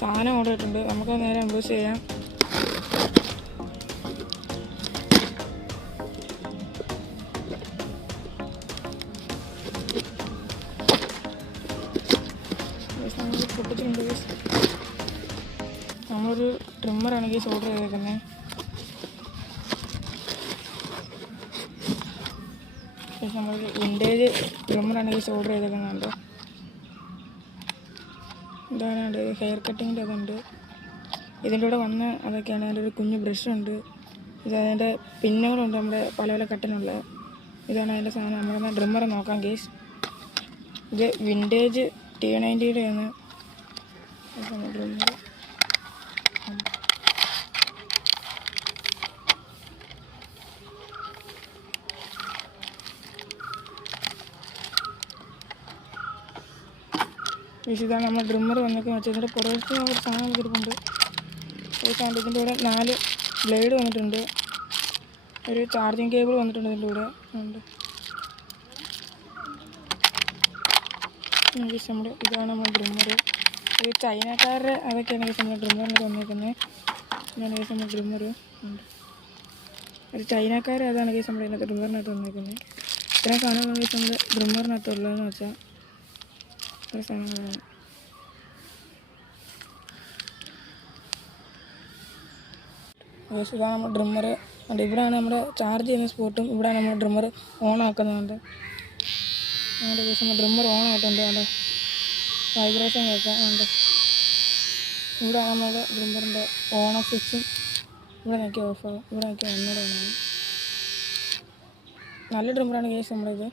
സാധനം ഓർഡർ ഇട്ടിട്ടുണ്ട്, നമുക്ക് നേരെ അൺബോക്സ് ചെയ്യാം. പൊട്ടിച്ചിട്ടുണ്ട്. നമ്മളൊരു ട്രിമ്മറാണ് കേസ് ഓർഡർ ചെയ്തേക്കുന്നത്. നമ്മളൊരു വിൻറ്റേജ് ട്രിമ്മറാണ് കേസ് ഓർഡർ ചെയ്തേക്കുന്നുണ്ട്. ഇതാണ് ഹെയർ കട്ടിങ്ങിൻ്റെ അതുണ്ട്. ഇതിൻ്റെ കൂടെ വന്ന അതൊക്കെയാണ്. അതിൻ്റെ ഒരു കുഞ്ഞു ബ്രഷുണ്ട്. ഇത് അതിൻ്റെ പിന്നുകളുണ്ട്, നമ്മുടെ പല പല കട്ടിനുള്ള. ഇതാണ് അതിൻ്റെ സാധനം. നമ്മളൊന്ന് ട്രിമ്മർ നോക്കാം കേസ്. ഇത് വിൻറ്റേജ് T90 ആണ് ട്രിമ്മർ. ഇതാണ് നമ്മൾ ഡ്രിമ്മർ വന്നൊക്കെ വെച്ചതിൻ്റെ പുറത്ത് ഒരു സാധനം ഇരിപ്പുണ്ട്. ഒരു സാധനത്തിൻ്റെ കൂടെ 4 ബ്ലേഡ് വന്നിട്ടുണ്ട്. ഒരു ചാർജിങ് കേബിൾ വന്നിട്ടുണ്ട് ഇതിൻ്റെ കൂടെ ഉണ്ട്. ഇതാണ് നമ്മൾ ഡ്രിമ്മർ. ഇത് ചൈനക്കാരുടെ അതൊക്കെയാണ് കേസ് നമ്മൾ ഡ്രിമ്മറിനകത്ത് വന്നേക്കുന്നത്. ഇതാണ് കേസ് നമ്മൾ ഡ്രിമ്മർ ഉണ്ട്. ഒരു ചൈനക്കാരെ അതാണ് കേസ് നമ്മൾ ഇതിനകത്ത് ഡ്രിമ്മറിനകത്ത് വന്നേക്കുന്നത്. ഇത്രയും സാധനങ്ങൾ കേസ് നമ്മുടെ ഡ്രിമ്മറിനകത്തുള്ളതെന്ന് വെച്ചാൽ ഇത്ര സാധനങ്ങളാണ്. ഇതാണ് നമ്മൾ ഡ്രിമ്മർ. അതുകൊണ്ട് ഇവിടെയാണ് നമ്മുടെ ചാർജ് ചെയ്യുന്ന സ്പോട്ടും ഇവിടെയാണ് നമ്മൾ ഡ്രിമ്മർ ഓൺ ആക്കുന്നുണ്ട്. നമ്മുടെ കേസ് നമ്മൾ ഡ്രിമ്മർ ഓൺ ആയിട്ടുണ്ട്. അതുകൊണ്ട് വൈബ്രേഷൻ കേൾക്കാം. അതുകൊണ്ട് ഇവിടെയാണ് നമ്മുടെ ഡ്രിമ്മറിൻ്റെ ഓൺ ഓഫ് സ്വിച്ചും. ഇവിടെ നോക്കി ഓഫാകും, ഇവിടെ നോക്കി ഒന്നുകൂടെ ഓണാകും. നല്ല ഡ്രിമ്മറാണ് കേസ് നമ്മളിത്.